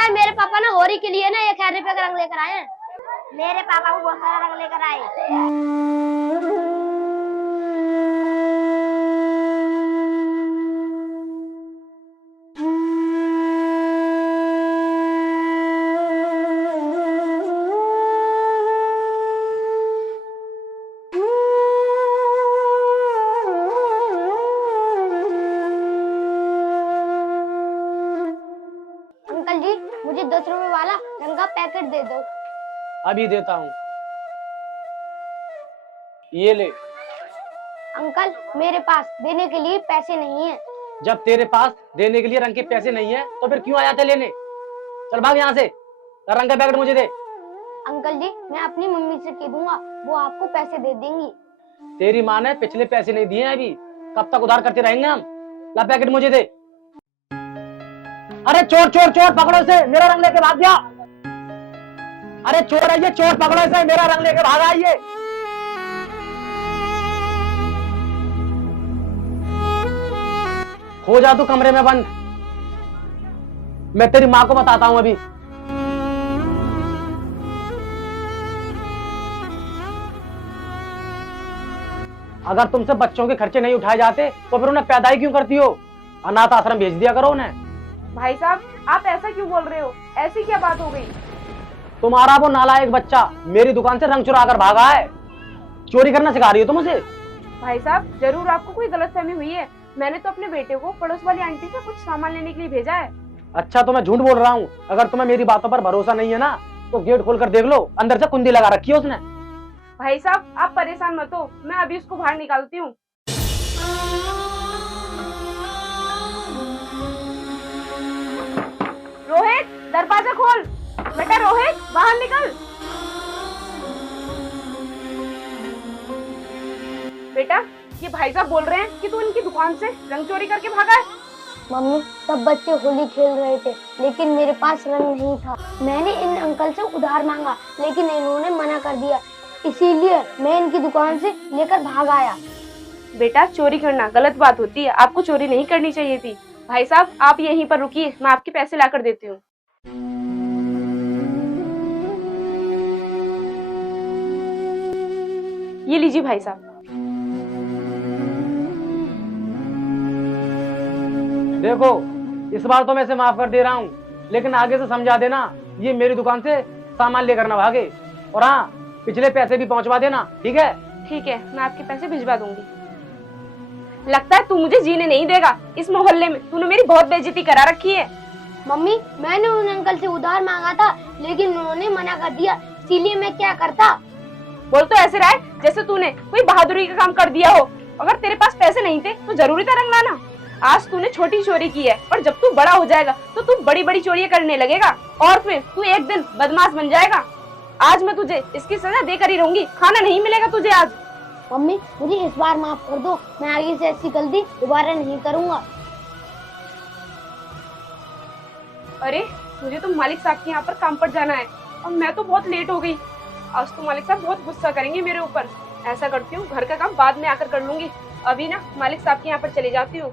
लगता है मेरे पापा ना होरी के लिए ना 1,000 रुपए का रंग लेकर आए हैं। मेरे पापा को बहुत सारा रंग लेकर आए। अंकल जी, मुझे 10 रुपए वाला रंग का पैकेट दे दो। अभी देता हूँ, ये ले। अंकल, मेरे पास देने के लिए पैसे नहीं है। जब तेरे पास देने के लिए रंग के पैसे नहीं है तो फिर क्यों आया था लेने? चल भाग यहाँ से, रंग का पैकेट मुझे दे। अंकल जी, मैं अपनी मम्मी से कह दूंगा, वो आपको पैसे दे देंगी। तेरी माँ ने पिछले पैसे नहीं दिए हैं अभी, कब तक उधार करते रहेंगे हम? ला पैकेट मुझे दे। अरे चोर चोर चोर, पकड़ो इसे, मेरा रंग लेके भाग गया। अरे चोर है ये, चोर, पकड़ो इसे, मेरा रंग लेके भागा है ये। हो जा तू कमरे में बंद, मैं तेरी माँ को बताता हूं अभी। अगर तुमसे बच्चों के खर्चे नहीं उठाए जाते तो फिर उन्हें पैदा ही क्यों करती हो? अनाथ आश्रम भेज दिया करो उन्हें। भाई साहब, आप ऐसा क्यों बोल रहे हो? ऐसी क्या बात हो गई? तुम्हारा वो नालायक बच्चा मेरी दुकान से रंग चुरा कर भागा है। चोरी करना सिखा रही हो तुम उसे? भाई साहब, जरूर आपको कोई गलतफहमी हुई है। मैंने तो अपने बेटे को पड़ोस वाली आंटी से कुछ सामान लेने के लिए भेजा है। अच्छा, तो मैं झूठ बोल रहा हूँ? अगर तुम्हें मेरी बातों पर भरोसा नहीं है ना तो गेट खोल कर देख लो, अंदर से कुंडी लगा रखी है उसने। भाई साहब, आप परेशान मत हो, मैं अभी उसको बाहर निकालती हूँ। रोहित, दरवाजा खोल। बेटा रोहित, बाहर निकल। बेटा, ये भाई साहब बोल रहे हैं कि तू इनकी दुकान से रंग चोरी करके भागा है। मम्मी, सब बच्चे होली खेल रहे थे लेकिन मेरे पास रंग नहीं था। मैंने इन अंकल से उधार मांगा लेकिन इन्होंने मना कर दिया, इसीलिए मैं इनकी दुकान से लेकर भाग आया। बेटा, चोरी करना गलत बात होती है, आपको चोरी नहीं करनी चाहिए थी। भाई साहब, आप यहीं पर रुकिए, मैं आपके पैसे ला कर देती हूँ। ये लीजिए भाई साहब। देखो, इस बार तो मैं इसे माफ कर दे रहा हूँ, लेकिन आगे से समझा देना ये मेरी दुकान से सामान लेकर ना भागे। और हाँ, पिछले पैसे भी पहुंचवा देना, ठीक है? ठीक है, मैं आपके पैसे भिजवा दूंगी। लगता है तू मुझे जीने नहीं देगा। इस मोहल्ले में तूने मेरी बहुत बेइज्जती करा रखी है। मम्मी, मैंने उन अंकल से उधार मांगा था लेकिन उन्होंने मना कर दिया, इसीलिए मैं क्या करता। बोल तो ऐसे रहा है जैसे तूने कोई बहादुरी का काम कर दिया हो। अगर तेरे पास पैसे नहीं थे तो जरूरी था रंग लाना। आज तूने छोटी चोरी की है, पर जब तू बड़ा हो जाएगा तो तू बड़ी बड़ी चोरियां करने लगेगा और फिर तू एक दिन बदमाश बन जाएगा। आज मैं तुझे इसकी सजा देकर ही रहूंगी, खाना नहीं मिलेगा तुझे आज। मम्मी, मुझे इस बार माफ कर दो, मैं आगे से ऐसी गलती दोबारा नहीं करूंगा। अरे, मुझे तो मालिक साहब के यहाँ पर काम पर जाना है और मैं तो बहुत लेट हो गई। आज तो मालिक साहब बहुत गुस्सा करेंगे मेरे ऊपर। ऐसा करती हूँ, घर का काम बाद में आकर कर लूंगी। अभी ना मालिक साहब के यहाँ पर चली जाती हूँ।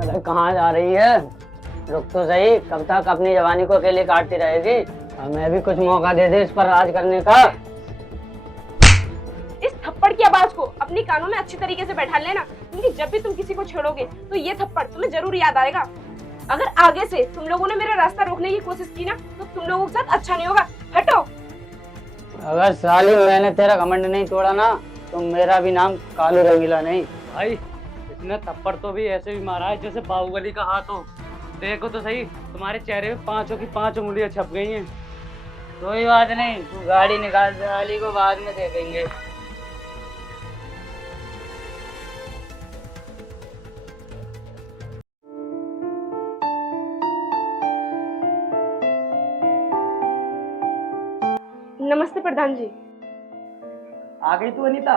अरे कहाँ जा रही है? रुक तो सही, कब तक अपनी जवानी को अकेले काटती रहेगी? हमें भी कुछ मौका दे दे इस पर राज करने का। इस थप्पड़ की आवाज को अपनी कानों में अच्छी तरीके से बैठा लेना, क्योंकि जब भी तुम किसी को छेड़ोगे तो ये थप्पड़ तुम्हें जरूर याद आएगा। अगर आगे से तुम लोगों ने मेरा रास्ता रोकने की कोशिश की ना तो तुम लोगों के साथ अच्छा नहीं होगा। हटो। अगर साली मैंने तेरा घमंड नहीं तोड़ा ना तो मेरा भी नाम कालू रंगीला नहीं। भाई, इसने थप्पड़ तो भी ऐसे भी मारा है जैसे बाहुबली का हाथ हो। देखो तो सही, तुम्हारे चेहरे में 5 की 5 उंगलियां छप गई हैं। कोई बात नहीं, तू गाड़ी निकाल, साली को बाद में देखेंगे। नमस्ते प्रधान जी। आ गई तू अनीता?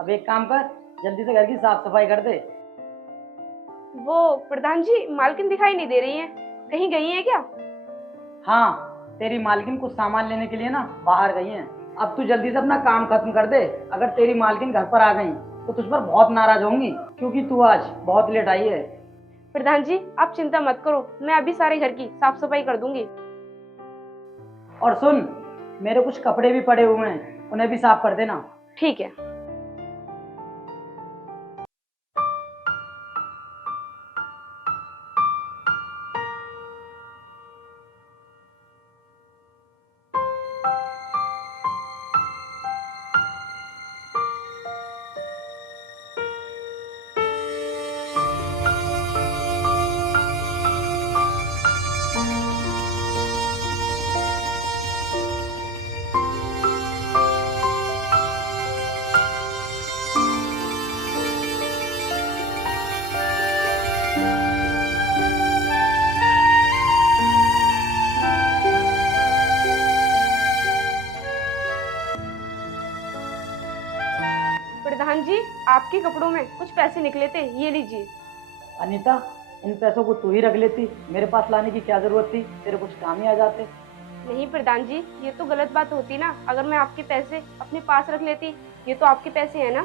अब एक काम कर, जल्दी से घर की साफ सफाई कर दे। वो प्रधान जी, मालकिन दिखाई नहीं दे रही है, कहीं गई है क्या? हाँ, तेरी मालकिन कुछ सामान लेने के लिए ना बाहर गई हैं। अब तू जल्दी से अपना काम खत्म कर दे। अगर तेरी मालकिन घर पर आ गई तो तुझ पर बहुत नाराज होंगी, क्योंकि तू आज बहुत लेट आई है। प्रधान जी आप चिंता मत करो, मैं अभी सारे घर की साफ सफाई कर दूंगी। और सुन, मेरे कुछ कपड़े भी पड़े हुए हैं, उन्हें भी साफ कर देना। ठीक है। प्रधान जी आपके कपड़ों में कुछ पैसे निकले थे, ये लीजिए। अनीता, इन पैसों को तू ही रख लेती, मेरे पास लाने की क्या जरूरत थी, तेरे कुछ काम ही आ जाते। नहीं प्रधान जी, ये तो गलत बात होती ना, अगर मैं आपके पैसे अपने पास रख लेती। ये तो आपके पैसे हैं ना।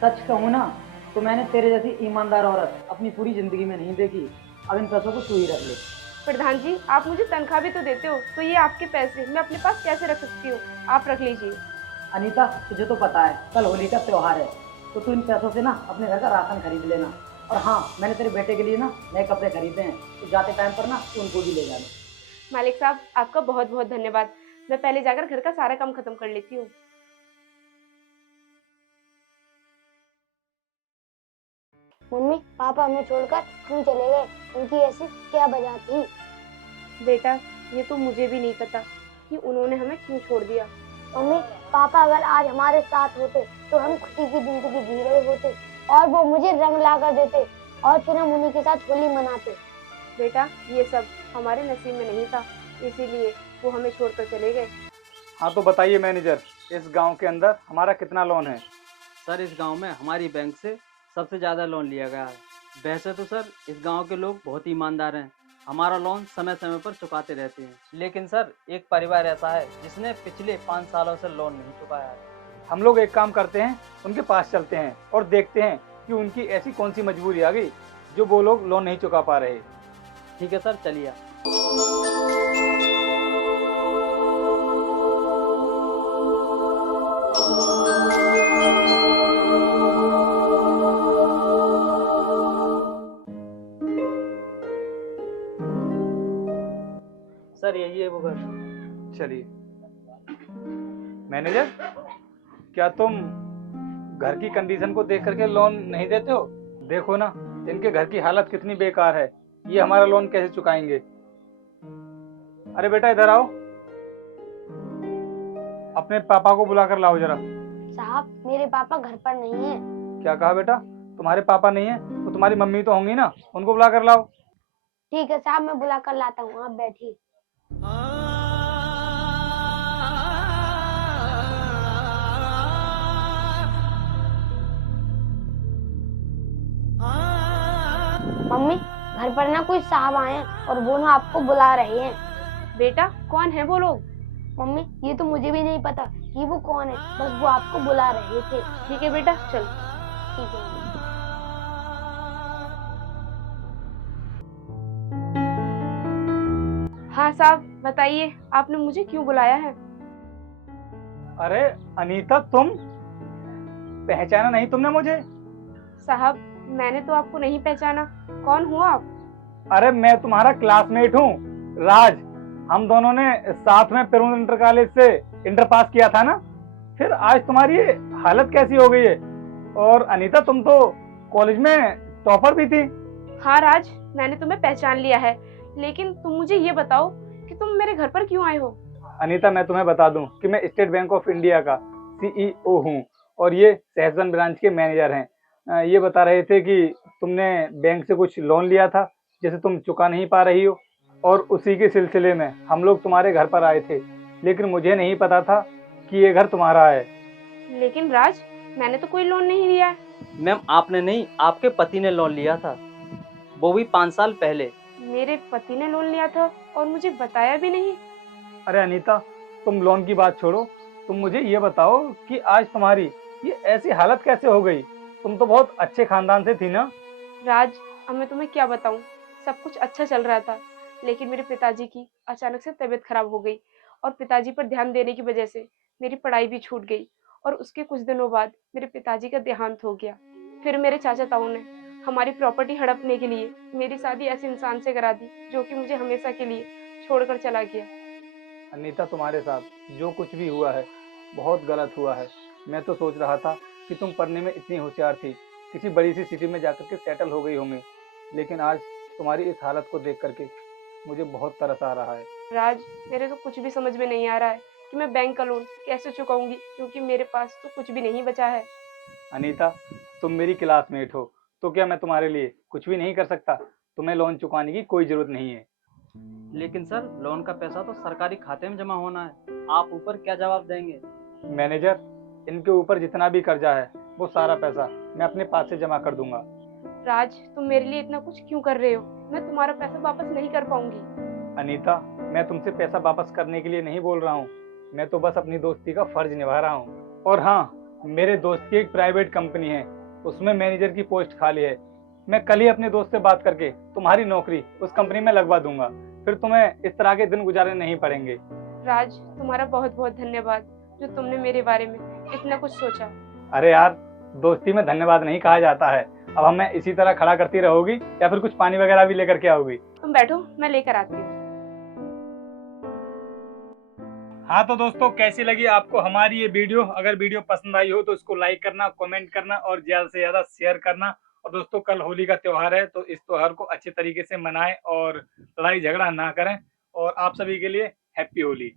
सच कहूँ ना तो मैंने तेरे जैसी ईमानदार औरत अपनी पूरी जिंदगी में नहीं देखी। अब इन पैसों को तू ही रख ले। प्रधान जी आप मुझे तनख्वाह भी तो देते हो, तो ये आपके पैसे मैं अपने पास कैसे रख सकती हूँ, आप रख लीजिए। अनीता, तुझे तो पता है कल होली का त्योहार है, तो तू इन पैसों से ना अपने घर का राशन खरीद लेना। और हाँ, मैंने तेरे बेटे के लिए ना नए कपड़े खरीदे हैं, तो जाते टाइम पर ना तू उनको भी ले जाना। मालिक साहब आपका बहुत बहुत धन्यवाद। मैं पहले जाकर घर का सारा काम खत्म कर लेती हूँ। मम्मी पापा हमें छोड़कर क्यों चले गए? उनकी ऐसी क्या वजह थी? बेटा ये तो मुझे भी नहीं पता कि उन्होंने हमें क्यों छोड़ दिया। मम्मी पापा अगर आज हमारे साथ होते तो हम खुशी की जिंदगी जी रहे होते, और वो मुझे रंग ला कर देते और फिर हम उन्हीं के साथ होली मनाते। बेटा ये सब हमारे नसीब में नहीं था, इसीलिए वो हमें छोड़कर चले गए। हाँ तो बताइए मैनेजर, इस गांव के अंदर हमारा कितना लोन है? सर इस गांव में हमारी बैंक से सबसे ज़्यादा लोन लिया गया है। वैसे तो सर इस गांव के लोग बहुत ईमानदार हैं, हमारा लोन समय समय पर चुकाते रहते हैं। लेकिन सर एक परिवार ऐसा है जिसने पिछले 5 सालों से लोन नहीं चुकाया है। हम लोग एक काम करते हैं, उनके पास चलते हैं और देखते हैं कि उनकी ऐसी कौन सी मजबूरी आ गई जो वो लोग लोन नहीं चुका पा रहे। ठीक है सर चलिए। सर यही है वो घर। चलिए। मैनेजर, क्या तुम घर की कंडीशन को देख करके लोन नहीं देते हो? देखो ना इनके घर की हालत कितनी बेकार है, ये हमारा लोन कैसे चुकाएंगे? अरे बेटा इधर आओ, अपने पापा को बुला कर लाओ जरा। साहब मेरे पापा घर पर नहीं है। क्या कहा बेटा? तुम्हारे पापा नहीं है तो तुम्हारी मम्मी तो होंगी ना, उनको बुला कर लाओ। ठीक है साहब, मैं बुला कर लाता हूँ, आप बैठिए। मम्मी घर पर ना कोई साहब आए हैं और वो ना आपको बुला रहे हैं। बेटा कौन है वो लोग? मम्मी ये तो मुझे भी नहीं पता कि वो कौन है, बस वो आपको बुला रहे थे। ठीक है बेटा चल। ठीक है। हाँ साहब बताइए आपने मुझे क्यों बुलाया है? अरे अनीता, तुम पहचाना नहीं तुमने मुझे? साहब मैंने तो आपको नहीं पहचाना, कौन हुआ आप? अरे मैं तुम्हारा क्लासमेट हूँ, राज। हम दोनों ने साथ में पेरुन इंटर कॉलेज से इंटर पास किया था ना। फिर आज तुम्हारी ये हालत कैसी हो गई है? और अनीता तुम तो कॉलेज में टॉपर भी थी। हाँ राज मैंने तुम्हें पहचान लिया है, लेकिन तुम मुझे ये बताओ कि तुम मेरे घर पर क्यों आए हो? अनीता मैं तुम्हें बता दूं कि मैं स्टेट बैंक ऑफ इंडिया का CEO हूँ और ये सहसवन ब्रांच के मैनेजर हैं। ये बता रहे थे कि तुमने बैंक से कुछ लोन लिया था जैसे तुम चुका नहीं पा रही हो, और उसी के सिलसिले में हम लोग तुम्हारे घर पर आए थे, लेकिन मुझे नहीं पता था कि ये घर तुम्हारा है। लेकिन राज मैंने तो कोई लोन नहीं लिया है। मैम आपने नहीं, आपके पति ने लोन लिया था, वो भी 5 साल पहले। मेरे पति ने लोन लिया था और मुझे बताया भी नहीं। अरे अनीता, तुम लोन की बात छोड़ो, तुम मुझे ये बताओ कि आज तुम्हारी ये ऐसी हालत कैसे हो गई? तुम तो बहुत अच्छे खानदान से थी ना। राज, अब मैं तुम्हें क्या बताऊं। सब कुछ अच्छा चल रहा था, लेकिन मेरे पिताजी की अचानक से तबीयत खराब हो गई और पिताजी पर ध्यान देने की वजह से मेरी पढ़ाई भी छूट गई। और उसके कुछ दिनों बाद मेरे पिताजी का देहांत हो गया। फिर मेरे चाचा ताऊ ने हमारी प्रॉपर्टी हड़पने के लिए मेरी शादी ऐसे इंसान से करा दी जो कि मुझे हमेशा के लिए छोड़कर चला गया। अनीता, तुम्हारे साथ जो कुछ भी हुआ है बहुत गलत हुआ है। मैं तो सोच रहा था कि तुम पढ़ने में इतनी होशियार थी, किसी बड़ी सी सिटी में जाकर के सेटल हो गई होंगी, लेकिन आज तुम्हारी इस हालत को देख करके मुझे बहुत तरस आ रहा है। राज, मेरे तो कुछ भी समझ में नहीं आ रहा है कि मैं बैंक का लोन कैसे चुकाऊंगी, क्योंकि मेरे पास तो कुछ भी नहीं बचा है। अनीता, तुम मेरी क्लासमेट हो, तो क्या मैं तुम्हारे लिए कुछ भी नहीं कर सकता? तुम्हें लोन चुकाने की कोई जरूरत नहीं है। लेकिन सर, लोन का पैसा तो सरकारी खाते में जमा होना है, आप ऊपर क्या जवाब देंगे? मैनेजर, इनके ऊपर जितना भी कर्जा है वो सारा पैसा मैं अपने पास से जमा कर दूंगा। राज, तुम मेरे लिए इतना कुछ क्यों कर रहे हो? मैं तुम्हारा पैसा वापस नहीं कर पाऊंगी। अनीता, मैं तुमसे पैसा वापस करने के लिए नहीं बोल रहा हूँ, मैं तो बस अपनी दोस्ती का फर्ज निभा रहा हूँ। और हाँ, मेरे दोस्त की एक प्राइवेट कंपनी है, उसमें मैनेजर की पोस्ट खाली है। मैं कल ही अपने दोस्त से बात करके तुम्हारी नौकरी उस कंपनी में लगवा दूंगा, फिर तुम्हें इस तरह के दिन गुजारने नहीं पड़ेंगे। राज, तुम्हारा बहुत बहुत धन्यवाद जो तुमने मेरे बारे में इतना कुछ सोचा। अरे यार, दोस्ती में धन्यवाद नहीं कहा जाता है। अब हमें इसी तरह खड़ा करती रहोगी या फिर कुछ पानी वगैरह भी लेकर के आओगी? तुम बैठो, मैं लेकर आती हूँ। हाँ तो दोस्तों, कैसी लगी आपको हमारी ये वीडियो? अगर वीडियो पसंद आई हो तो इसको लाइक करना, कमेंट करना और ज्यादा से ज्यादा शेयर करना। और दोस्तों, कल होली का त्योहार है, तो इस त्योहार को अच्छे तरीके से मनाएं और लड़ाई झगड़ा ना करें। और आप सभी के लिए हैप्पी होली।